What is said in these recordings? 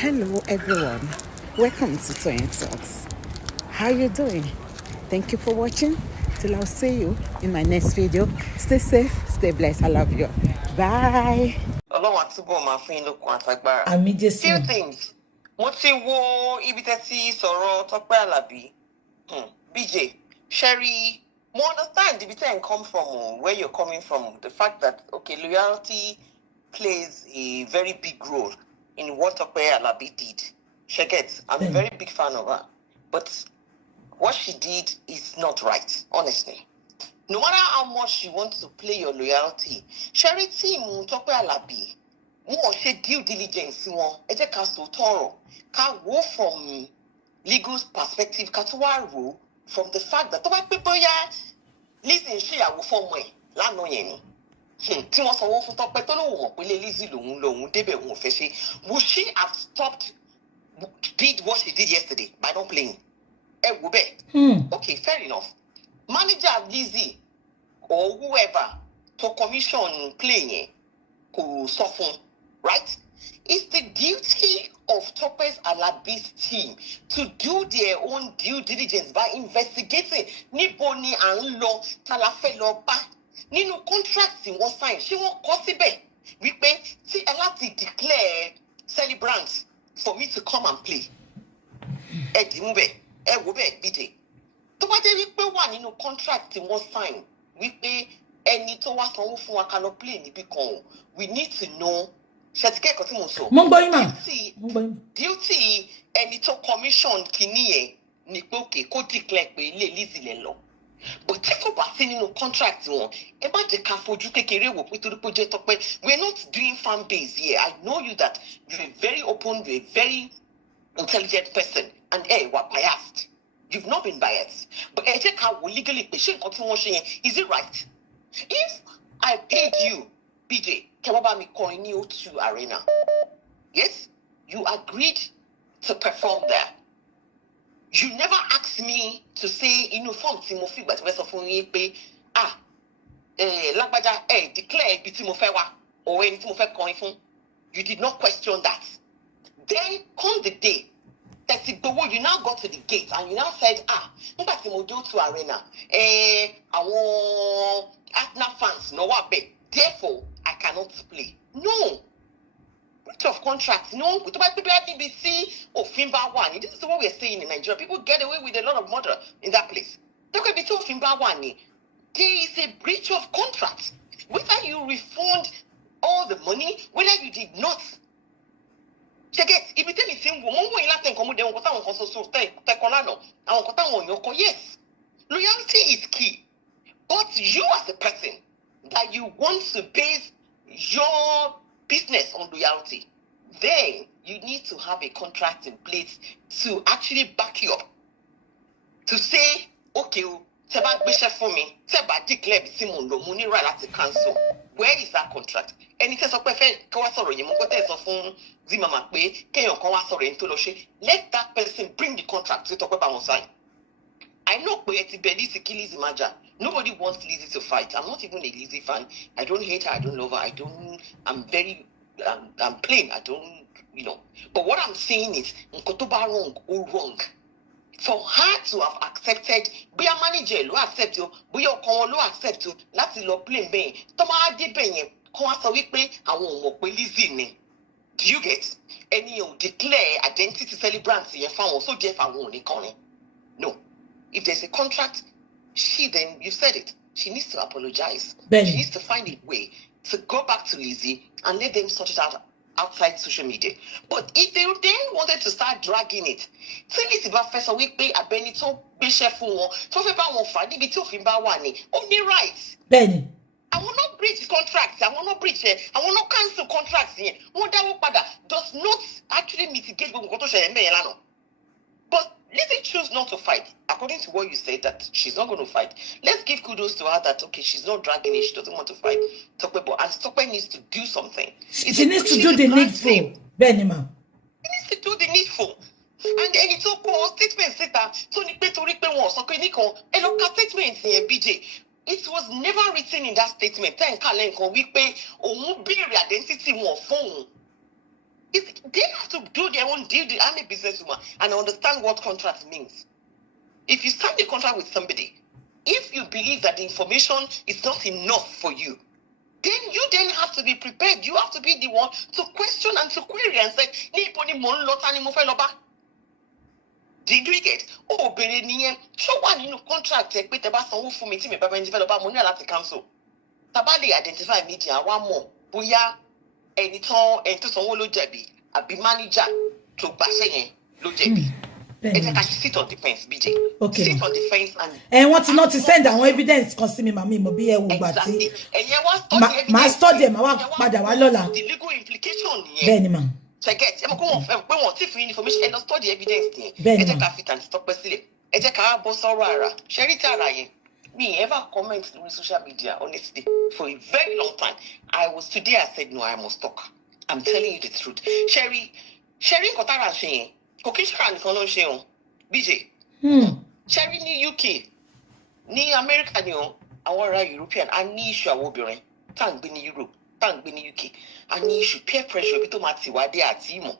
Hello everyone, welcome to Toyeen Talks. How you doing? Thank you for watching. Till I'll see you in my next video. Stay safe, stay blessed. I love you. Bye. Ọlọ́run àtúbọ̀ máa fún yín lókun àtagbára. Àmín Jésù. Few things. Mo ti wo ibi tẹ́ ti sọ̀rọ̀ Tọ́pẹ́ Àlàbí. BJ, Sherry, mo understand ibi tẹ́ ń come from, where you're coming from. The fact that, okay, loyalty plays a very big role in what Tọ́pẹ́ Àlàbí did. She gets, I'm a very big fan of her. But what she did is not right, honestly. No matter how much you want to play your loyalty, Sherry team Tọ́pẹ́ Àlàbí, wọ́n ṣe due diligence wọn, ẹ jẹ́ ká sọ tọrọ, ká wò from legal perspective, ká tó wá rò from the fact that tó bá pé bóyá Lizzy ń ṣèyàwó fọ́mọ ẹ̀ lánàá yẹn ni. Tí wọ́n sanwó fún Tọ́pẹ́ tó lóun mọ̀ pé Lizzy lòun débẹ̀ òun ò fẹ́ ṣe, would she have stopped, did what she did yesterday by not playing? Ẹ wò bẹ́ẹ̀. Okay, fair enough. Manager Lizzy or whoever to commission playing kò sọ fún, right? It's the duty of Tọ́pẹ́ Àlàbí's team to do their own due diligence by investigating níbo ni à ń lọ tá la fẹ́ lọ bá nínú contract tí wọ́n sign ṣé wọ́n kọ síbẹ̀ wípé tí ẹ láti declare celebrant for me to come and play. Ẹ dì mú bẹ́ẹ̀, ẹ wò bẹ́ẹ̀ BJ. Tó bá jẹ́ wípé wà nínú contract tí wọ́n sign wípé ẹni tó wá sanwó fún wa ká lọ play níbí kan o, we need to know ṣètìkẹ́ ẹ̀kọ́ tí mo sọ. Mo ń gbọ́ yín mà. Duty ẹni tó commission kìíní yẹn ni pé òkè kó declare pé ilé Lizzy lẹ lọ. But tí kò bá sí nínú contract wọn, ẹ má jẹ́ ká fojú kékeré wò pé torí pé ó jẹ́ Tọ́pẹ́. We are not doing fan base here. I know you that you're a very open, you're a very intelligent person and ẹ wà biased. You've not been biased. But ẹ jẹ́ ká wò legally pé ṣé nǹkan tí wọ́n ṣe yẹn, is it right? If I paid you, BJ, Kewabami Koini O2 Arena, yes, you agreed to perform there. You never asked me to say, form Timofi, but we're suffering pay. Lagbaja, declare Bitimofewa or any Timofe. You did not question that. Then come the day. You now got to the gate and you now said, to Arena. I want Arsenal fans, no what bet. Therefore, I cannot play. No. Breach of contract, no. BBC or Fimba One. This is what we're saying in Nigeria. People get away with a lot of murder in that place. There could be two Fimba One. There is a breach of contract. Whether you refund all the money, whether you did not. Check it. If you tell me, yes, loyalty is key. But you as a person, that you want to base your business on loyalty, then you need to have a contract in place to actually back you up. To say, okay, Seba Bishop for me, Seba declare Simon Lomuni right to cancel. Where is that contract? And it says, let that person bring the contract to talk about one side. I know nobody wants Lizzy to fight. I'm not even a Lizzy fan. I don't hate her. I don't love her. I'm plain. I don't, But what I'm saying is, wrong or wrong. For her to have accepted, be a manager, lo accept you, be your con, lo accept you, láti lọ play bẹ́ẹ̀. Tọ́mọ adé bẹ́ẹ̀ yẹn, kọ́ wá sọ wípé àwọn ò mọ̀ pé Lizzy ni. Do you get? Ẹni ò declare identity celebrant yẹn fáwọn, so jẹ́ fáwọn ò ní kàn ní. No. If there's a contract, then you said it. She needs to apologize. She needs to find a way to go back to Lizzy and let them sort it out outside social media. But if they then wanted to start dragging it, tell Lizzy about first week pay a benito bishop for to be one for the bit of only rights. Benny. I will not breach contracts. I will not breach it. I will not cancel contracts here. Does not actually mitigate what we But Lizzy choose not to fight. According to what you said, that she's not going to fight. Let's give kudos to her that, okay, she's not dragging it. She doesn't want to fight. And Tọ́pẹ́ needs to do something. She needs to do the needful. Benima. She needs to do the needful. And then it's all statements that Tony Petoripe wants. Okay, Nico, and look at statements here, BJ. It was never written in that statement. Thank Kalenko, we pay or mobile identity more phone. They have to do their own deal. I'm a businesswoman and understand what contract means. If you sign a contract with somebody, if you believe that the information is not enough for you, then you then have to be prepared. You have to be the one to question and to query and say, did you get? Oh, Benny, show one in contract, take with the bus on for me, Timmy, but when you develop money at the council. Tabali identify media one more. Buya, editor, and to some low jabby, a be manager to Bassay, low jabby. And sit on the fence, BJ. Okay. Sit on the fence and want not to send our evidence because me mommy mo be exactly. And you want ma study ma wa pada wa lola. The legal implication here. Beni ma. So get, we want to see information and study evidence here. Beni ma. Fit and stop sleep. Eje ka bo so rara. Share it ara yin. Me ever comment on social media honestly for a very long time. Today I said no, I must talk. I'm telling you the truth. Sharing kotara sheyin. Kokishran kono sheon. BJ. Sherry ni UK. Ni America ni o. Àwọn European and ni issue awobìnrin. Tan gbe ni Europe, tan gbe ni UK. And ni issue peer pressure bi tó ma ti wá dé àti mo.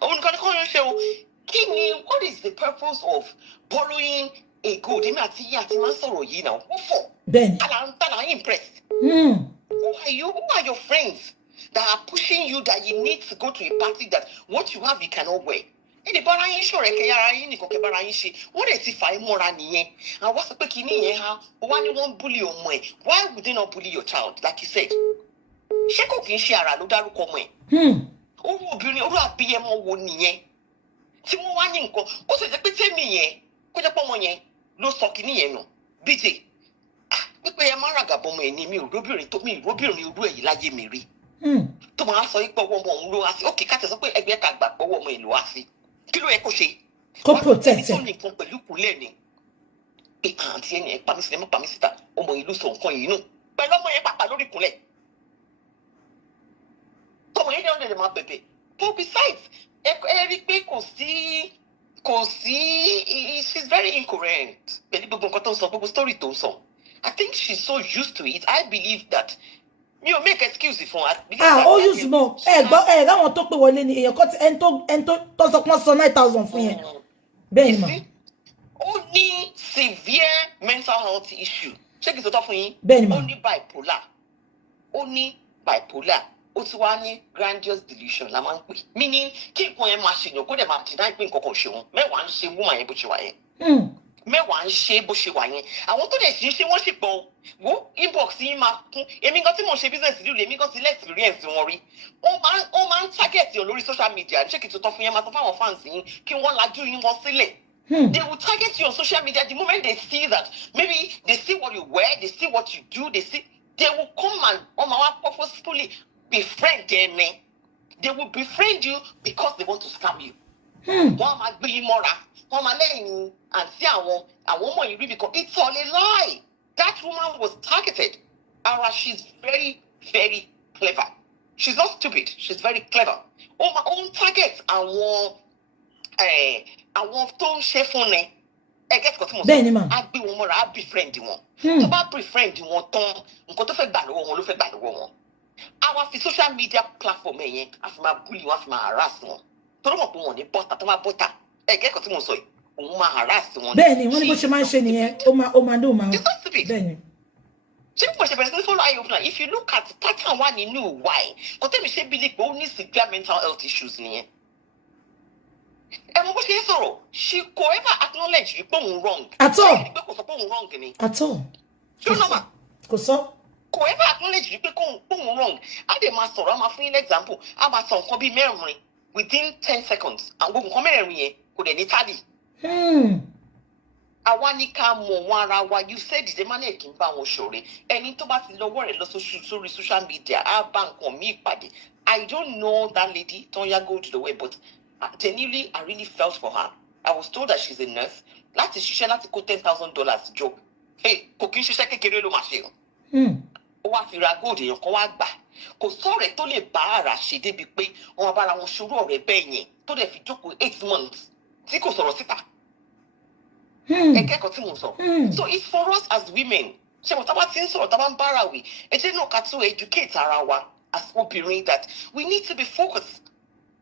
Ohun kan ko se o. Kini, what is the purpose of borrowing a good? Èmi àti yín àti man sọ̀rọ̀ yìí now. What for? Ben. Ala impressed. Who are you? Who are your friends that are pushing you that you need to go to a party that what you have you cannot wear? Any barayin sure ke yara yin nìkan ke barayin ṣe. Wọ́n dẹ̀ ti fa imora nìyẹn. And what's the kini yẹn ha? Wọ́n ní wọ́n bully ọmọ ẹ̀. Why would they not bully your child? Like you said. Ṣé kò kì í ṣe ara ló dárúkọ ọmọ ẹ̀? Orú obìnrin, orú àbíyẹmọ wo nìyẹn? Tí wọ́n wá ní nǹkan, ó sì jẹ́ pé tèmi yẹn, kó jẹ́ pé ọmọ yẹn ló sọ kini yẹn nù. BJ. Pípẹ́ ẹ máa ràgàbọ̀ ọmọ ẹ̀ ní mi ò róbìnrin irú èyí láyé mi rí. Tó máa sọ pé ọwọ́ ọmọ òun ló wá sí. Ókè ká tẹ̀ sọ pé ẹgbẹ́ ká gbà pọ̀wọ́ ọmọ ẹ̀ ló wá sí. Kí ló yẹ kó ṣe? Kó protect ẹ. Ó ní nǹkan pẹ̀lú kúlẹ̀ ni. Pé àǹtí ẹni ẹ̀ pa mí sílẹ̀ mọ́ pa mí síta. Ọmọ ìlú sọ nǹkan yìí nù. Pẹ̀lú ọmọ yẹn pàpà lórí kúlẹ̀. Tọmọ yẹn ní ọ̀dẹ̀ lè máa bẹ̀bẹ̀. But besides, ẹ rí pé kò sí, she's very incoherent. Pẹ̀lú gbogbo nǹkan tó ń sọ, gbogbo story tó ń sọ. I think she's so used to it. I believe that you make excuse fún her. Ó use mo. Gbọ́ láwọn tó pé wọlé ni èyàn kan ẹn tó sọ pọ́n sọ 9,000 fún yẹn. Bẹ́ẹ̀ ni mà. Ó ní severe mental health issue. Ṣé kìí sọ́tọ́ fún yín? Bẹ́ẹ̀ ni mà. Ó ní bipolar. Ó ti wá ní grandiose delusion la máa ń pè. Meaning kí nǹkan yẹn máa ṣèyàn kó dẹ̀ máa deny pé nǹkan kan ṣe wọn. Mẹ́wàá ń ṣe woman yẹn bó ṣe wà yẹn. Mẹ́wàá ń ṣe bó ṣe wà yẹn. Àwọn tó dẹ̀ sì ń ṣe wọ́n sì pọ̀ wo inbox yín máa kún. Èmi gan tí mo ṣe business deal èmi gan ti lẹ́ experience wọn rí. Wọ́n máa ń target yàn lórí social media. Ṣé kìí tuntun fún yẹn máa sọ fáwọn fans yín kí wọ́n lajú yín wọn sílẹ̀. They will target you on social media the moment they see that maybe they see what you wear, they see what you do, they will come and purposefully befriend them. They will befriend you because they want to scam you. Wọ́n máa gbé yín mọ́ra. Wọ́n máa lẹ́yìn àǹtí àwọn ọmọ yìí rí because it's all a lie. That woman was targeted. She's very, very clever. She's not stupid. She's very clever. My own target àwọn tó ń ṣe fún ni. Get what mo sọ. A gbé wọn mọ́ra, a befriend wọn. Tó bá befriend wọn tán, nǹkan tó fẹ́ gbà lọ́wọ́ wọn ló fẹ́ gbà lọ́wọ́ wọn. Àwa fi social media platform yẹn, a fi máa bully wọn, a fi máa harass wọn. Tó lọ́mọ̀ pé wọn ní bọ́tà, tó máa bọ́tà. Get what mo sọ yìí. Òun máa harass wọn. Bẹ́ẹ̀ni, wọ́n ní bó ṣe máa ń ṣe nìyẹn. Ó máa. It's not stupid. Bẹ́ẹ̀ni. If you look at pattern one nínú why, kò tẹ́mi ṣe bílí pé ó ní severe mental health issues nìyẹn. Mo bó ṣe sọ̀rọ̀, she kò ever acknowledge you pé òun wrong. At all. Pé kò sọ pé òun wrong ni. At all. Ṣé o normal? Kò sọ. Kò ever acknowledge you pé òun wrong. A dẹ̀ máa sọ̀rọ̀, a máa fún yín example, a máa sọ nǹkan bíi mẹ́rin within 10 seconds. Àwọn gbogbo nǹkan mẹ́rin yẹn kò dẹ̀ ní tally. Àwa ní ká mọ̀ wọn ara wa. You said ìdè máa ní kí n bá wọn ṣọ̀rẹ́. Ẹni tó bá ti lọ́wọ́ rẹ̀ lọ sórí social media á bá nǹkan mí ìpàdé. I don't know that lady, Tonya go to the way, but genuinely, I really felt for her. I was told that she's a nurse. Láti ṣiṣẹ́ láti kó $10,000 job. Hey, kò kí n ṣiṣẹ́ kékeré ló máa ṣe o. Ó wá fi ra gold èèyàn kan wá gbà. Kò sọ̀rọ̀ tó lè bá ara ṣe débi pé wọ́n bára wọn ṣòro ọ̀rẹ́ bẹ́ẹ̀ yẹn tó dẹ̀ fi jókòó 8 months tí kò sọ̀rọ̀ síta. Ẹ̀kẹ́kọ̀ọ́ tí mo sọ. So it's for us as women. Ṣé mo tábà tí ń sọ̀rọ̀ tábà ń bára wì? Ẹ jẹ́ náà ká tó educate ara wa as obìnrin that we need to be focused.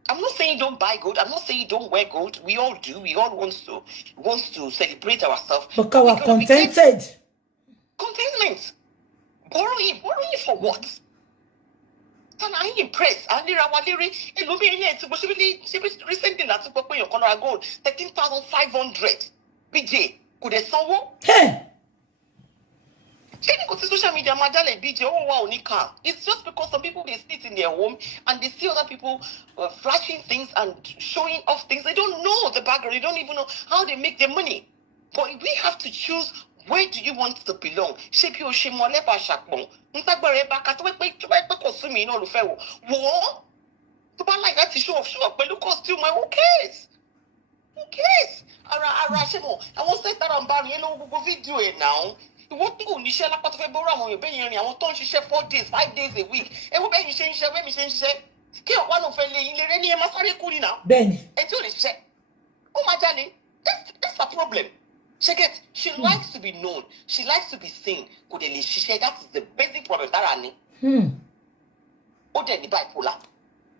I'm not saying don't buy gold. I'm not saying don't wear gold. We all do. We all want to celebrate ourselves. But we are contented. Contentment. Borrowing for what? And I'm impressed. I need our lyric. It will be in it. Recently, that's what you're going to gold 13,500. BJ, could they someone? Hey. Social media, BJ, oh wow, Nika. It's just because some people they sit in their home and they see other people flashing things and showing off things. They don't know the background. They don't even know how they make their money. But we have to choose. Where do you want to belong? Shape your shame or leba shakbon. Ntagbere baka to pe consume ina olufe wo. Wo? To ba like that show off pẹ̀lú costume, who cares? Who cares? Ara shemo. I won't say that I'm bad. You know, go video it now. What do you share? Like what if borrow àwọn be yin àwọn tó ń ṣiṣẹ́ 4 days, 5 days a week. E wo be yin ṣe ṣiṣẹ́, be mi ṣe ṣiṣẹ́. Kí o wa no fẹ́ lé yin lere ni e ma sáré kú ni now. Bẹ́ẹ̀ni. E tí ó lè ṣiṣẹ́. Ó ma jale. That's a problem. She likes to be known. She likes to be seen. That is the basic problem. Bipolar.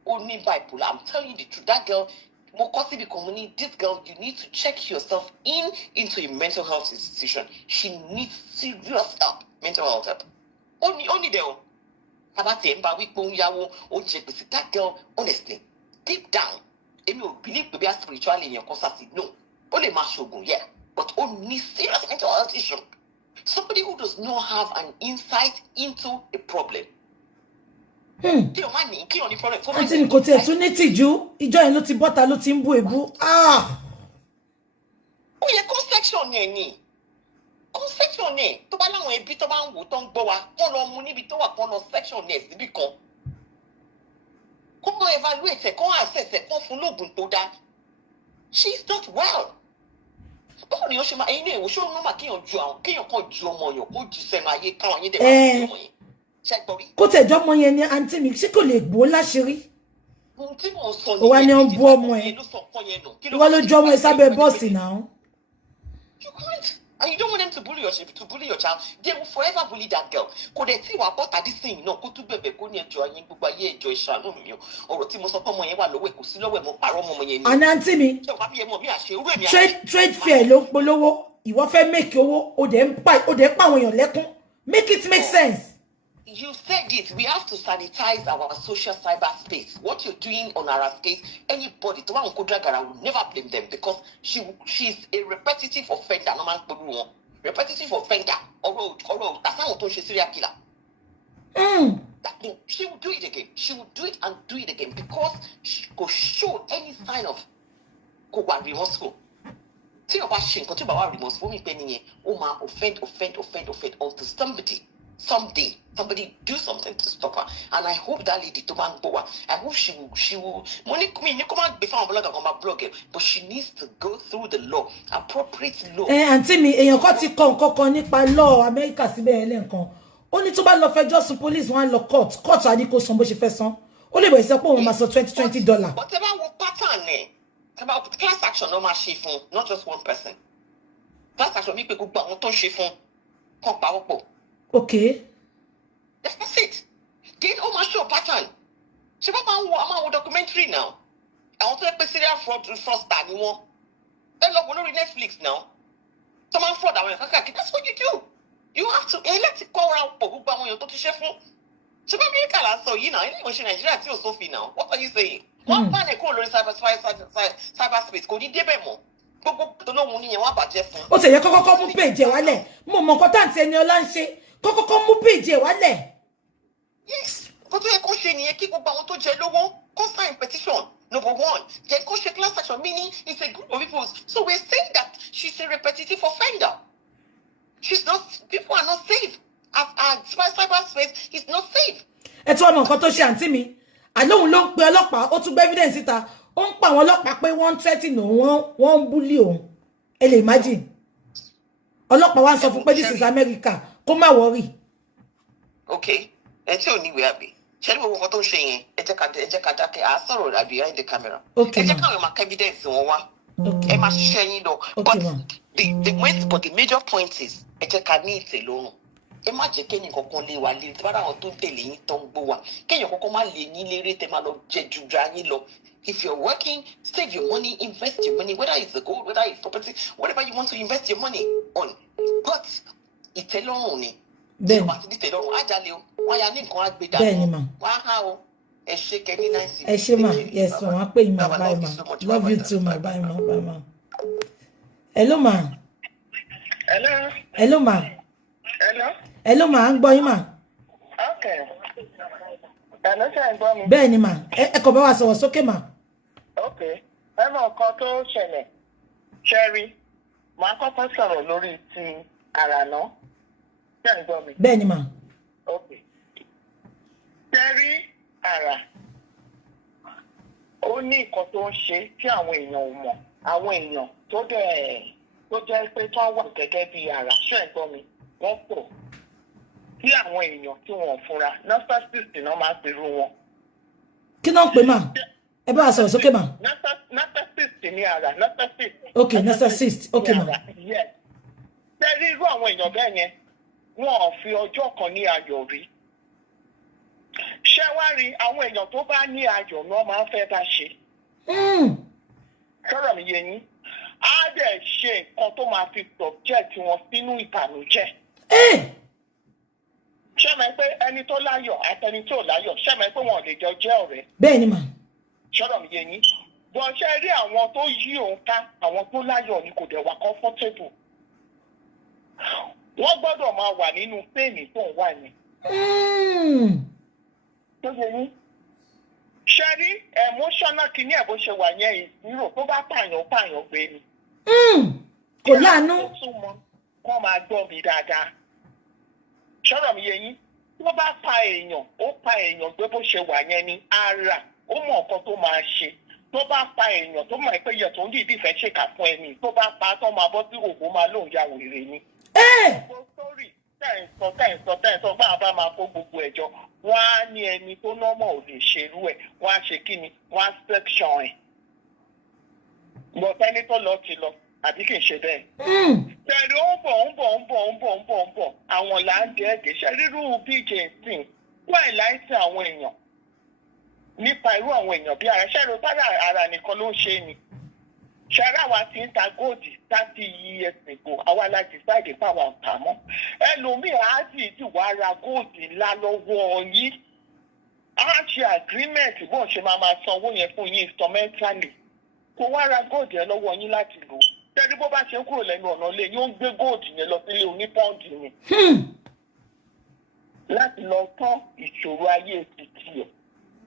Only bipolar. I'm telling you the truth. That girl, this girl, you need to check yourself into a mental health institution. She needs serious help. Mental health help. Only there. That girl, honestly, deep down, if you believe to be spiritual in your concept, no. Only Mashogun, yeah. But only serious mental health issue. Somebody who does not have an insight into a problem. Àǹtí mi kò tiẹ̀ tún ní tìjú, ìjọ yẹn ló ti bọ́ta ló ti ń bú èbú. Ó yẹ conception yẹn ni. Conception yẹn tó bá láwọn ẹbí tó bá ń wò tó ń gbọ́ wa, kán lọ mú níbi tó wà kán lọ section yẹn síbì kan. Kán lọ evaluate ẹ̀, kán assess ẹ̀, kán fún lóògùn tó dá. She is not well. Báwo ni ó ṣe máa ẹyin náà ìwòsàn ọmọ máa kéèyàn kan ju ọmọ yàn kó ju sẹ́nu ayé káwọn yẹn dẹ̀ máa fi ọmọ yẹn. Ṣé gbọ́ rí? Kó tẹ̀jọ́ ọmọ yẹn ni àǹtí mi ṣé kò lè gbó láṣìírí. Ohun tí mò ń sọ Ó wá ní ó ń bú ọmọ ẹ̀. Ìwọ ló ju ọmọ ẹ̀ sábẹ́ bọ́ọ̀sì náà. You can't. And you don't want them to bully your child. They will forever bully that girl. Kò dẹ̀ tí wàá bọ́ta dí sí ìnáà kó tún bẹ̀bẹ̀ kó ní ẹjọ́ ayé gbogbo ayé ẹjọ́ ìṣàánú mi o. Ọ̀rọ̀ tí mo sọ pé ọmọ yẹn wà lọ́wọ́ ẹ̀ kò sí lọ́wọ́ ẹ̀ mo pààrọ̀ ọmọ yẹn ni. Àná àǹtí mi. Ṣé o máa fi ẹmọ mi àṣẹ irú èmi àṣẹ? Trade fair ló ń polówó. Ìwọ fẹ́ make owó, ó dẹ̀ ń pa àwọn èèyàn lẹ́kún. Make it make sense. You said it. We have to sanitize our social cyberspace. What you're doing on our case, anybody, to one Kodragara will never blame them because she's a repetitive offender. No man repetitive offender. Or that's how she's a serial killer. She will do it again. She will do it and do it again because she could show any sign of remorseful. Tí o bá ṣe nǹkan tí o bá wà remorseful mi pé nìyẹn, ó máa offend until someday somebody do something to stop her. And I hope that lady to man bowa. I hope she will money come out before blog on my blog, but she needs to go through the law, appropriate law. Àǹtí mi èèyàn kan ti kọ nǹkan kan nípa law America síbẹ̀ ẹ̀ lẹ́ǹkan. Ó ní tó bá lọ fẹjọ́ sùn police wọn lọ court á ní kó san bó ṣe fẹ́ san. Ó lè bẹ̀rẹ̀ sọ pé òun máa san $20. But ẹ bá wo pattern ẹ̀. About class action, no matter phone, not just one person. Class action, me people go on to phone, come power. Okay. That's it. Then my show pattern. She I'm on documentary now. I want to make serial fraudster anymore. Then look, we're on Netflix now. Someone fraud. That's what you do. You have to let it go around. When you're to chef phone. So you know, anyone in Nigeria is Sophie now. What are you saying? One man call cyberspace. Kò ní débẹ̀ mọ́. Gbogbo tó lóhun ní yẹn wá bàjẹ́ fún. Ó ṣe yẹ kọ́kọ́ mú page ẹ̀ wálẹ̀. Mo mọ nǹkan tá ǹtí ẹni ọlá ń ṣe. Kọ́kọ́ mú page ẹ̀ wálẹ̀. Yes. Nǹkan tó yẹ kó ṣe nìyẹn kí gbogbo àwọn tó jẹ lówó kó sign petition. Number one, then kó ṣe class action, meaning it's a group of people. So we're saying that she's a repetitive offender. People are not safe. Cyberspace is not safe. Ẹ tún ọmọ nǹkan tó ṣe àǹtí mi. Àlóhun ló ń pe ọlọ́pàá, ó tún gbé evidence síta. Ó ń pa àwọn ọlọ́pàá pé wọ́n threaten òun, wọ́n ń bully òun. Ẹ lè imagine. Ọlọ́pàá wá sọ fún pé this is America, kó má worry. Okay. Ẹ tí ò ní ìwé àbí. Ṣé ní gbogbo nǹkan tó ń ṣe yẹn? Ẹ jẹ́ ká dákẹ́, à sọ̀rọ̀ rà behind the camera. Okay. Ẹ jẹ́ káwọn máa evidence wọn wá. Ẹ máa ṣiṣẹ́ yín lọ. But the major point is ẹ jẹ́ ká ní ìtẹ́lọ́rùn. Ẹ má jẹ́ kéèyàn kankan lé wa lé tí bá dáwọn tó ń tẹ̀lé yín tó ń gbó wa kéèyàn kankan má lè yín léré tẹ máa lọ jẹ jura yín lọ If you're working, save your money, invest your money, whether it's the gold, whether it's property, whatever you want to invest your money on. But it's a long money. Then, Why you need to be then, ma. Wow. Nice. Yes, ma. Bye, ma. Love you too, ma. Bye, ma. Bye, ma. Hello, ma. Hello. Hello, ma. Hello. Hello, ma. I'm going, ma. Okay. Hello, sir. Bẹ́ẹ̀ni, ma. Ẹ kò bá wa sọ̀rọ̀ sókè, ma. Okay. Ẹ mọ̀ nǹkan tó ṣẹlẹ̀. Sherry, màá kọ́kọ́ sọ̀rọ̀ lórí ti àràná. Ṣé ẹ̀ ń gbọ́ mi? Bẹ́ẹ̀ni, ma. Okay. Sherry, àrà. Ó ní nǹkan tó ń ṣe tí àwọn èèyàn ò mọ̀. Àwọn èèyàn tó jẹ́ pé tó wà gẹ́gẹ́ bí àrà. Ṣé ẹ̀ ń gbọ́ mi? Wọ́n pọ̀. Tí àwọn èèyàn tí wọ́n fúnra. Narcissist náà máa ń pèrú wọn. Kí náà pè, ma? Ẹ bá wa sọ̀rọ̀ sókè, ma. Narcissist ni àrà. Narcissist. Okay, narcissist. Okay, ma. Yes. Tẹ́lí irú àwọn èèyàn bẹ́ẹ̀ yẹn, wọn ò fi ọjọ́ kan ní ayọ̀ rí. Ṣé wá rí àwọn èèyàn tó bá ní ayọ̀ náà máa ń fẹ́ bá ṣe? Sọ̀rọ̀ mi yé yín. Á dẹ̀ ṣe nǹkan tó máa fi subject wọn sínú ìbànújẹ́. Ṣé mọ̀ pé ẹni tó láyọ̀ àtẹni tó láyọ̀, ṣé mọ̀ pé wọn ò lè jọ jẹ́ ọ̀rẹ́? Bẹ́ẹ̀ni, ma. Sọ̀rọ̀ mi yé yín. Bọ̀ ṣe rí àwọn tó yí òun ká, àwọn tó láyọ̀ ni kò dẹ̀ wà comfortable. Wọ́n gbọ́dọ̀ máa wà nínú pain tó ń wà ní. Tó yẹ yín. Ṣé rí emotional kìíní ẹ̀ bó ṣe wà yẹn ìṣirò tó bá pààyàn gbé ni. Kò láàánú. Wọ́n máa gbọ́ mi dáadáa. Sọ̀rọ̀ mi yé yín. Tó bá pa èèyàn, ó pa èèyàn gbé bó ṣe wà yẹn ní ara. Ó mọ̀ nǹkan tó máa ṣe. Tó bá pa èèyàn tó mọ̀ pé yẹ̀ tó ń dìídì fẹ́ ṣèkà fún ẹni. Tó bá pa tó máa bọ́ sí òògùn máa lóun ya wèrè ni. Sórí tẹ̀sán gbà bá máa kó gbogbo ẹ̀jọ́. Wọ́n á ní ẹni tó nọ́mọ̀ ò lè ṣerú ẹ̀. Wọ́n á ṣe kí ni? Wọ́n á section ẹ̀. Bọ̀tẹ́ni tó lọ ti lọ. Àbí kì í ṣe bẹ́ẹ̀. Tẹ̀lé ó ń bọ̀. Àwọn là ń jẹ́ ẹ̀gẹ́sẹ̀ rírú BJ sìn. Wọ́n láìsí àwọn èèyàn. Nípa irú àwọn èèyàn bí ara ṣẹ́rọ sára ara nìkan ló ń ṣe ni. Ṣẹ́rá wa ti ń ta góòdì 30 years ago. Àwa la decide pàwọ̀ ọ̀tà mọ́. Ẹlòmíì á sì ti wá ra góòdì ńlá lọ́wọ́ yín. Á ṣe agreement bó ṣe máa sanwó yẹn fún yín instrumentally. Kò wá ra góòdì ẹ lọ́wọ́ yín láti lò. Tẹ́lí bó bá ṣe ń kúrò lẹ́nu ọ̀nà ilé yóò gbé góòdì yẹn lọ sílé onípọ́ǹdì ni. Láti lọ tán ìṣòro ayé títí ẹ̀.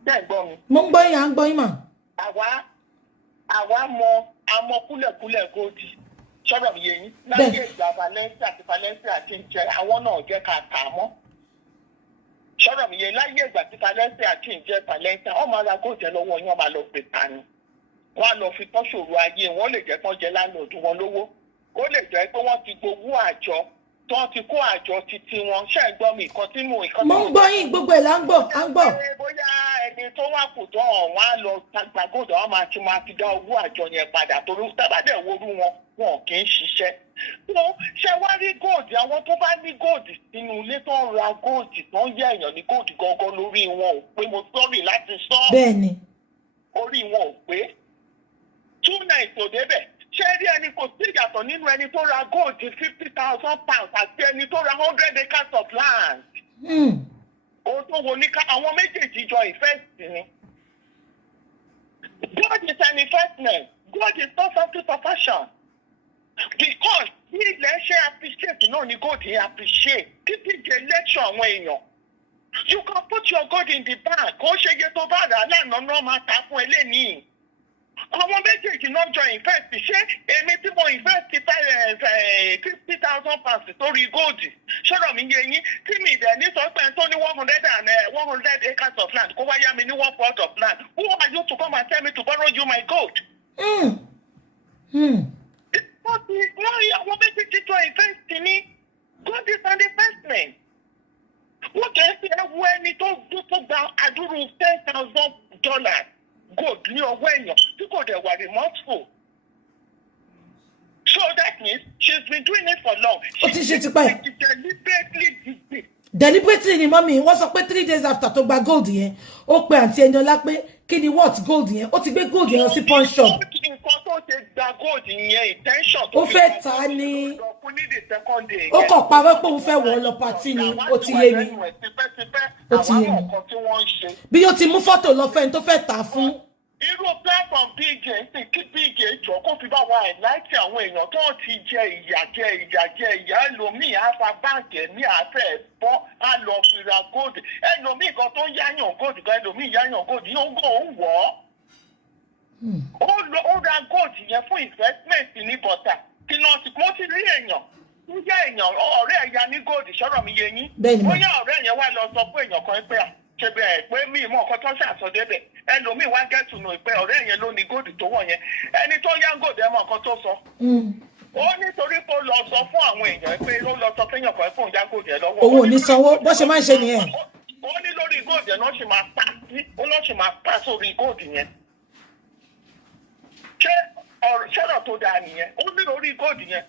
Bẹ́ẹ̀ gbọ́ mi. Mo ń gbọ́ yín, à ń gbọ́ yín, mà. Àwa mọ kúlẹ̀kúlẹ̀ góòdì. Sọ̀rọ̀ mi yé yín. Láyé ìgbà Valencia ti ń jẹ àwọn náà jẹ́ ká tà mọ́. Sọ̀rọ̀ mi yé láyé ìgbà tí Valencia ti ń jẹ Valencia, wọ́n máa ra góòdì ẹ lọ́wọ́ yín, wọ́n máa lọ pè ta ni. Wọ́n á lọ fi tán ṣòro ayé wọn, lè jẹ́ kán jẹ láńlọ́ọ̀dù wọn lówó. Ó lè jẹ́ pé wọ́n ti gbowó àjọ tí wọ́n ti kó àjọ títí wọn. Ṣé ẹ̀ gbọ́ mi nǹkan tí mo ń gbọ́ yín, gbogbo ẹ̀ là ń gbọ́, à ń gbọ́. Bóyá ẹni tó wà kù tán wọ́n á lọ gbàgòdò, wọ́n máa ti dá owó àjọ yẹn padà torí tábàdẹ̀ worú wọn kì í ṣiṣẹ́. Ṣé wá rí góòdì, àwọn tó bá ní góòdì sínú ilé tó ń ra góòdì tó ń yẹ èèyàn ní góòdì gangan lórí wọn ò pé, mo sọ́rì láti sọ. Bẹ́ẹ̀ni. Orí wọn ò pé. 2 nights ò débẹ̀. Ṣé rí ẹni kò sí ìyàtọ̀ nínú ẹni tó ra góòdì £50,000 àti ẹni tó ra 100 acres of land? Ohun tó wo ní ká àwọn méjèèjì jọ invest ni. God is an investment. God is not something for fashion. Because bí ilẹ̀ ṣe appreciate náà ni God yẹn appreciate. Títí di election àwọn èèyàn. You can put your God in the bank. Kò ṣe iye tó bá rà lánàá náà máa ta fún eléyìí. Àwọn méjèèjì náà jọ invest. Ṣé èmi tí mo invest £50,000 sórí gold ṣọ́rọ̀ mi yé yín tí mi dẹ̀ ní sọ pé tó ní 100 acres of land kó wá yá mi ní 1 plot of land, who are you to come and tell me to borrow you my gold? Wọ́n rí àwọn méjèèjì jọ invest ní gold is an investment. Wọ́n kẹ́ sí ẹwu ẹni tó gba àdúrú $10,000 gold ní ọwọ́ èèyàn tí kò dẹ̀ wà remorseful. So that means she's been doing it for long. She deliberately deliberately ni mọ́mí wọ́n sọ pé 3 days after tó gba gold yẹn ó pe àǹtí Ẹniọlá pé kí ni what gold yẹn ó ti gbé gold yẹn lọ sí pawn shop. nǹkan tó ṣe gba gold yẹn intention ó fẹ́ ta ni ó kàn parọ́ pé òun fẹ́ wọ̀ lọ pàtí ni ó ti yé mi ó ti yé mi bí ó ti mú fọ́tò lọ fẹ́ni tó fẹ́ tà fún. irú platform BJ sì kí BJ jọ kó fi bá wa ẹ̀ láti àwọn èèyàn tó ti jẹ ìyà ẹlòmíì á fa báǹkì ẹ̀mí àfẹ́ bọ́ á lọ fi ra gold ẹlòmíì kan tó yáyàn gold kan ẹlòmíì yáyàn gold yóò gò ó wọ̀ ọ́. ó ra gold yẹn fún investment ní bọ́tà kí náà ti mo ti rí èèyàn níjà èèyàn ọ̀rẹ́ ẹ̀yà ní gold sọ̀rọ̀ mi yé yín bóyá ọ̀rẹ́ yẹn wá lọ sọ fún èèyàn kan pé ṣe bẹ́ẹ̀ pé mi mọ̀ nǹkan tó ṣàsọdébẹ̀ ẹlòmíì wá gẹ́tù nù pé ọ̀rẹ́ yẹn ló ní góòdù tó wọ̀ yẹn ẹni tó yá góòdù ẹ mọ̀ nǹkan tó sọ. ó nítorí pé ó lọ sọ fún àwọn èèyàn pé ó lọ sọ fẹ́yàn kan fún ìyá góòdù ẹ lọ́wọ́. òun ò ní sanwó bó ṣe máa ń ṣe nìyẹn. ó ní lórí góòdù ẹ náà ṣe máa pa sí ó náà ṣe máa pa sórí góòdù yẹn. ṣé ṣẹ́rọ̀ tó dáa nìyẹn ó ní lórí góòdù yẹn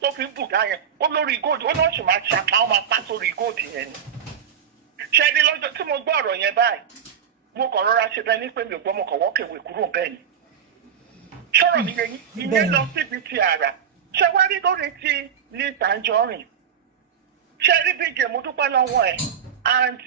tó fi ń bùgá yẹn ó lórí góòdù ó náà ṣe máa ṣàkà ó máa pa sórí góòdù yẹn ni. ṣé ní lọ́jọ́ tí mo gbọ́ ọ̀rọ̀ yẹn báyìí mo kàn rọra ṣe bẹ́ẹ̀ ní pé mi ò gbọ́ mo kàn wọ́kẹ̀wé kúrò bẹ́ẹ̀ ni. sọ̀rọ̀ mi yẹn ìyẹn lọ síbi ti àrà ṣé wá rí lórí ti Liz Anjorin ṣé rí BJ mo dúpẹ́ lọ́wọ́ ẹ̀ and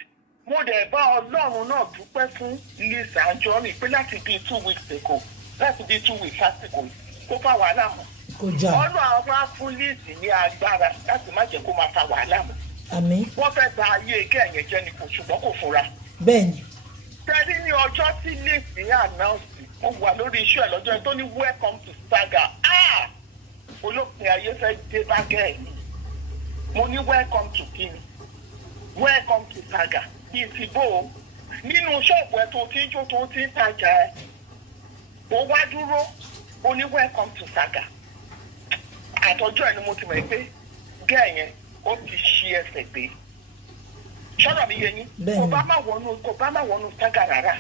mo dẹ̀ bá Ọlọ́run náà dúpẹ́ fún Liz Anjorin pé láti bíi 2 weeks ago láti bíi 2 weeks lásìkò kó fà wàhálà mọ́. Ọlọ́run àwọn á fún Liz ní agbára láti má jẹ́ kó máa fa wàhálà mọ́. Àmín. Wọ́n fẹ́ bà ayé kẹ́yìn jẹ́ ni kò ṣùgbọ́n kò fura. Bẹ́ẹ̀ni. Tẹ́lí ní ọjọ́ tí Liz ní ànáùsì, mo wà lórí iṣẹ́ ẹ̀ lọ́jọ́ tó ní welcome to Saga. Olópin ayé fẹ́ dé bá gẹ̀ẹ́ni. Mo ní welcome to Kini. Welcome to Saga. Ìsìbò nínú ṣọ́ọ̀bù ẹ̀ tó ti ń jó tó ti ń tajà ẹ̀. Mo wá dúró, mo ní welcome to Saga. Àtọ́jọ́ ẹ̀ ni mo ti mọ̀ pé gẹ́ẹ̀ yẹn ó ti ṣí ẹsẹ̀ gbé. Ṣọ́nà mi yé yín kò bá má wọnú Saga rárá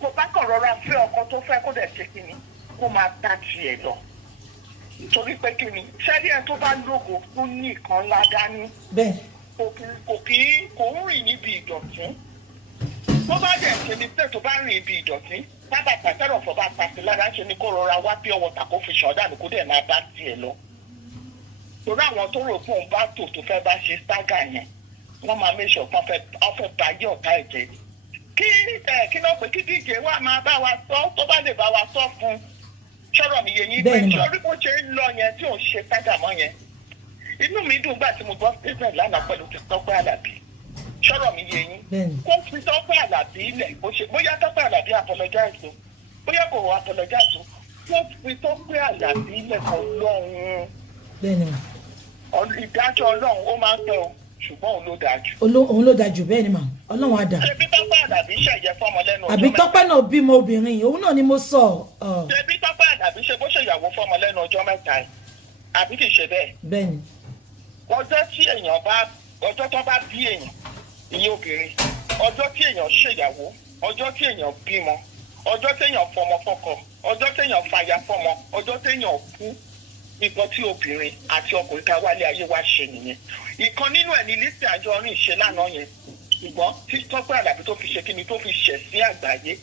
kò bá kàn rọra fẹ́ ọkọ tó fẹ́ kó dẹ̀ ṣe kíni kó máa ta tiẹ̀ lọ torí pé kíni ṣẹ́rí ẹ̀ tó bá lógo fún nìkan ńlá dání kò ń rìn níbi ìdọ̀tí tó bá dẹ̀ ṣe ní pé tó bá rìn níbi ìdọ̀tí sábà pàtẹ́rọ̀ fọ́ bá pàṣẹ lára ṣe ni kó rọra wá pure water kó fi ṣọ̀dá ní kó dẹ̀ máa bá tiẹ̀ lọ torí àwọn tó rò fún un bá tò tó fẹ́ bá ṣe Saga yẹn wọ́n máa make sure kan fẹ́ báyé ọ̀tá ẹ̀jẹ̀ kí náà pé kí díje wá máa bá wa sọ tó bá lè bá wa sọ fún ṣọ́rọ̀ mi yé yín pé sórí bó ṣe ń lọ yẹn tí ò ń ṣe Saga mọ́ yẹn inú mi dùn gbà tí mo gbọ́ statement lánàá pẹ̀lú ti Tọ́pẹ́ Àlàbí ṣọ́rọ̀ mi yé yín kó fi Tọ́pẹ́ Àlàbí ilẹ̀ bóyá Tọ́pẹ́ Àlàbí apologize o bóyá kò apologize o kó fi Tọ́pẹ́ Àlàbí ilẹ̀ kò lọ́hùn-ún ìdájọ́ Ọlọ́run ó máa ń pẹ́ o ṣùgbọ́n òun ló dáa jù. òun ló dáa jù bẹ́ẹ̀ ni mà Ọlọ́run á dà. ṣebí Tọ́pẹ́ Àlàbí ṣẹ̀yẹ fọ́mọ lẹ́nu ọjọ́ mẹ́ta. àbí Tọ́pẹ́ náà bímọ obìnrin òun náà ni mo sọ. ṣebí Tọ́pẹ́ Àlàbí ṣe bó ṣe ìyàwó fọ́mọ lẹ́nu ọjọ́ mẹ́ta ẹ̀ àbí kì í ṣe bẹ́ẹ̀. bẹ́ẹ̀ni. ọjọ́ tó bá bí èèyàn ìyẹn obìnrin ọjọ́ tí èèyàn ṣèyàwó ọjọ́ tí èèyàn bímọ ọjọ́ tí èèyàn fọmọ fọ́kọ ọjọ́ tí èèyàn fàyà fọ́mọ ọjọ́ tí èèyàn kú nǹkan tí obìnrin àti ọkùnrin ká wálé ayé wá ṣe nìyẹn ìkan nínú ẹ̀ ní Liz Anjorin ṣe lánàá yẹn ṣùgbọ́n tí Tọ́pẹ́ Àlàbí tó fi ṣe kíni tó fi ṣẹ̀ sí àgbáyé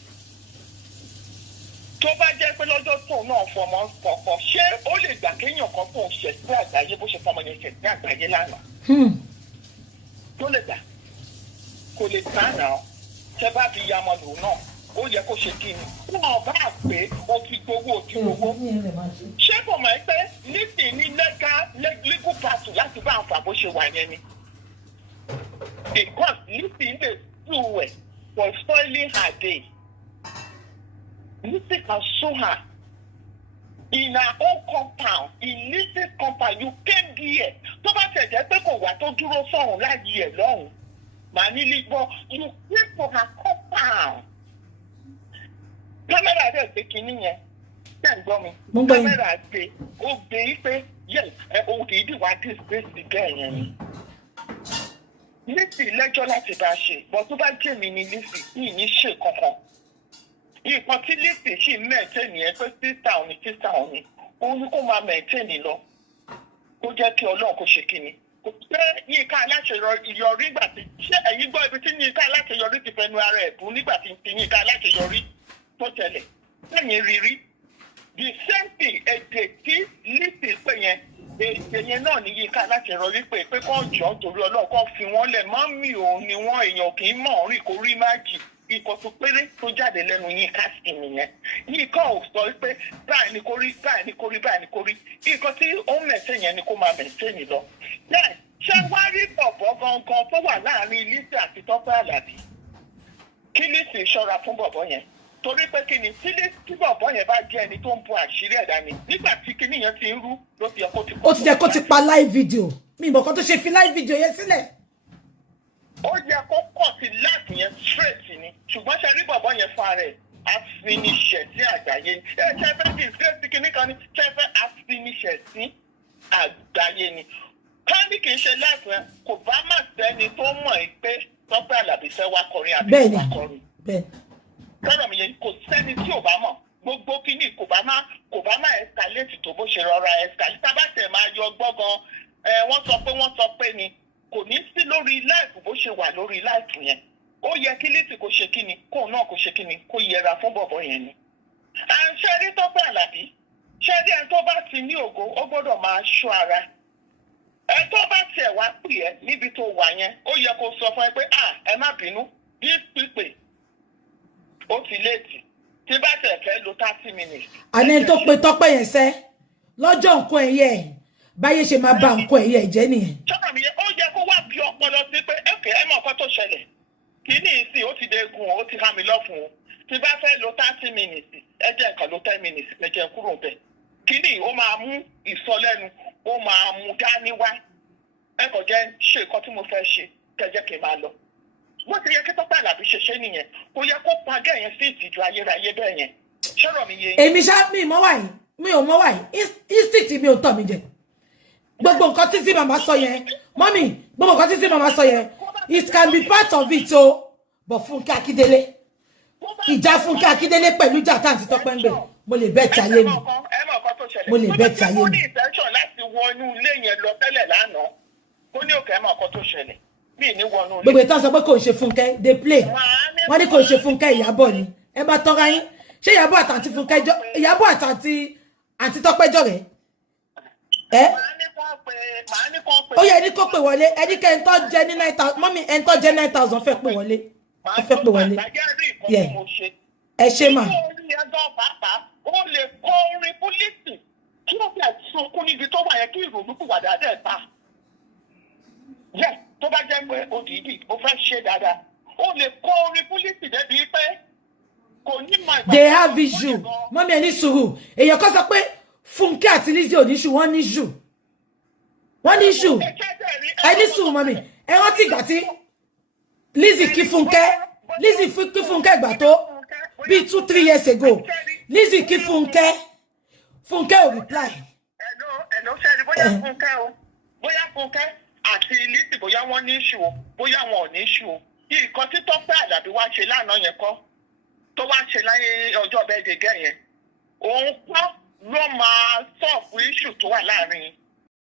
tó bá jẹ́ pé lọ́jọ́ tóun náà fọmọ kọ̀ọ̀kan ṣé ó lè gbà kéèyàn kan fóun ṣẹ̀ sí àgbáyé bó ṣe fọmọ yẹn ṣẹ̀ sí àgbáyé lánàá tó lè gbà kò lè gbà náà tẹ́ bá fi yamọ lòun náà ó yẹ kó ṣe kí ni wọn bá pé o ti gbowó ṣé kò mọ̀ pé nísìnyí ní legal path láti bá àǹfà bó ṣe wà yẹn ni because nísìnyí lè sue ẹ̀ for spoiling her day nísìnyí kan sue her in her own compound in Liz's compound you came there tó bá tẹ̀ jẹ́ pé kò wá tó dúró sọ̀rùn láyé ẹ̀ lọ́hùn màá ní lígbọ́ you came to her compound. Kámẹ́rà rẹ̀ gbé kinní yẹn ṣe ń gbọ́ mi kámẹ́rà gbé ó gbé yí pé yes òun kì í dìwà disgrace bẹ́ẹ̀ yẹn ni. Lísì lẹ́jọ́ láti bá a ṣe bọ́ tó bá jẹ́ mi ni Lísì yìí ní ṣe kankan. Nǹkan tí Lísì sì mẹ́ẹ̀tẹ́nì yẹn pé sísà òní òun ni kó máa mẹ́ẹ̀tẹ́nì lọ kó jẹ́ kí Ọlọ́run kó ṣe kíni. Kò pé Yínká Aláṣeyọrí ìgbà tí ṣé ẹ̀yin gbọ́ ibi tí Yínká Aláṣeyọrí ti fẹnu ara ẹ̀ bú nígbà tí Yínká Aláṣeyọrí tó tẹ̀lẹ̀ lẹ́yìn rírí the same thing èdè tí Lizzy pé yẹn èdè yẹn náà ní Yínká láti rọ wípé pé kọ́ jọ́ torí Ọlọ́run kọ́ fi wọ́n lẹ̀ má mi ò ní wọ́n èèyàn kì í mọ̀ rí kó rí má jì ikọ̀ tó péré tó jáde lẹ́nu Yínká sí nìyẹn Yínká ò sọ pé báyìí ni kò rí báyìí ni kò rí báyìí ni kò rí ikọ̀ tí ó ń mẹ̀sẹ̀ yẹn ni kó máa mẹ̀sẹ̀ yìí lọ. ṣé wá rí bọ̀bọ̀ gangan tó wà láàrin Lizzy àti Tọ́pẹ́ Àlàbí kí Lizzy ṣọ́ra fún bọ̀bọ̀ yẹn torí pé kí ni tí bọ̀bọ̀ yẹn bá jẹ́ ẹni tó ń bu àṣírí ẹ̀dá ni nígbà tí kinní yẹn ti ń rú ló ti yẹ kó ti kú. ó ti jẹ́ kó ti pa live video mi ìmọ̀ kan tó ṣe fi live video yẹn sílẹ̀. ó yẹ kó kọ̀ sí láti yẹn straight ni ṣùgbọ́n ṣe rí bọ̀bọ̀ yẹn fún ara ẹ̀ àfiniṣẹ̀ sí àgbáyé ni ṣe fẹ́ disgrace kinní kan ni ṣe fẹ́ àfiniṣẹ̀ sí àgbáyé ni káàdì kì í ṣe láti ẹ kò bá má sẹ́ni tó mọ̀ ẹ́ pé Tọ́pẹ́ Àlàbí fẹ́ wá kọrin àbí kò wá kọrin. Lọ́dọ̀ mi yẹn kò sẹ́ni tí ò bá mọ̀ gbogbo kínní kò bá má escalate tó bó ṣe rọra escalate tá a bá tẹ̀ máa yọ gbọ́ngàn wọ́n sọ pé ni kò ní sí lórí láìpù bó ṣe wà lórí láìpù yẹn ó yẹ kí Lizzy kò ṣe kíni kóun náà kò ṣe kíni kó yẹra fún bọ̀bọ̀ yẹn ni. à ń ṣe rí Tọ́pẹ́ Àlàbí ṣe rí ẹni tó bá ti ní ògo ó gbọ́dọ̀ máa ṣọ́ ara ẹ tó bá tiẹ̀ wá pè ẹ́ níbi tó wà yẹn ó yẹ kó sọ fún ẹ pé ẹ má bínú bí pípè ó ti léètì tí bá tẹ̀ fẹ́ lo 30 minutes. àní tó pe Tọ́pẹ́ yẹn sẹ́ lọ́jọ́ nǹkan ẹ̀yẹ ẹ̀ báyé ṣe máa ba nǹkan ẹ̀yẹ ẹ̀ jẹ́ nìyẹn. sọ́kàn mi yẹn ó yẹ kó wá bí ọpọlọ sí pé ẹ̀kẹ́ ẹ̀ mọ̀ nǹkan tó ṣẹlẹ̀ kì í ní ìsìn ó ti dẹ́gun ó ti há mi lọ́fun o tí bá fẹ́ lo 30 minutes ẹ jẹ́ nǹkan lo 10 minutes ẹ jẹ́ kúrò bẹ́ẹ̀ kì í ní ó máa mú ìsọlẹ́nu ó máa mú dání wá ẹ kò jẹ́ ṣe nǹkan tí mo fẹ́ ṣe kẹjẹ́ kí n máa lọ. wọ́n ti yẹ kí Tọ́pẹ́ Àlàbí ṣe nìyẹn kò yẹ kó pa gẹ̀yẹn sí ìtìjú ayérayé bẹ́ẹ̀ yẹn ṣọ́rọ̀ mi yé. èmi ṣá mi mọ́ wáyé mi ò mọ́ wáyé instinct mi ò tọ̀ mi jẹ gbogbo nǹkan tí màmá sọ yẹn mọ́mì gbogbo nǹkan tí màmá sọ yẹn it can be part of it o but Fúnkẹ́ Akíndélé ìjà Fúnkẹ́ Akíndélé pẹ̀lú ìjà tá àti Tọ́pẹ́ ń gbé mo lè bẹ́ẹ̀ tayé mi mo lè bẹ́ẹ̀ tayé mi. mo ní ìtẹ́sọ̀ láti wọ inú ilé yẹn lọ tẹ́lẹ̀ lánàá ó ní òkè ẹ̀mọ̀ ọkọ tó ṣẹlẹ̀ bí ní wọnú ilé. gbogbo ìtàn sọ pé kò ń ṣe Fúnkẹ́ dey play wọ́n ní kò ń ṣe Fúnkẹ́ Ìyábọ̀ ni ẹ bá tọ́ra yín ṣé Ìyábọ̀ àtàntí Fúnkẹ́ Ìyábọ̀ àti Tọ́pẹ́ jọ rẹ̀ ẹ́ ó yẹ ẹni kó pè wọlé ẹni kẹ́ ẹ̀ ń tọ́ jẹ ní 9,000 mọ́mí ẹ̀ ń tọ́ jẹ 9,000 fẹ́ pè wọlé ẹ fẹ́ pè wọlé ẹ ṣe mà. ó lè kọ orin pólítì kí ó bẹ̀ sunkún níbi tó wà yẹn kí ìrònú kù wà dáadáa ta. yẹ tó bá jẹ́ pé òdìdí ó fẹ́ ṣe dáadáa ó lè kọ orin pólítì débi pé kò ní máa gbà. they have issue mọ́mí ẹ ní sùúrù èèyàn kan sọ pé Fúnkẹ́ àti Lizzy ò ní issue wọ́n ní issue ẹ ní sùúrù mọ́mí ẹ rántí ìgbà tí Lizzy kí Fúnkẹ́ ìgbà tó bíi 2-3 years ago Lizzy kí Fúnkẹ́ ò reply. ẹ̀ló ṣẹ́ni bóyá Fúnkẹ́ àti Lizzy bóyá wọ́n ní issue o bóyá wọn ò ní issue o nǹkan tí Tọ́pẹ́ Àlàbí wá ṣe lánàá yẹn kọ́ tó wá ṣe láyé ọjọ́ bẹ́ẹ̀dẹ̀ gẹ́ yẹn òun kọ́ ló máa sọ̀fù issue tó wà láàrin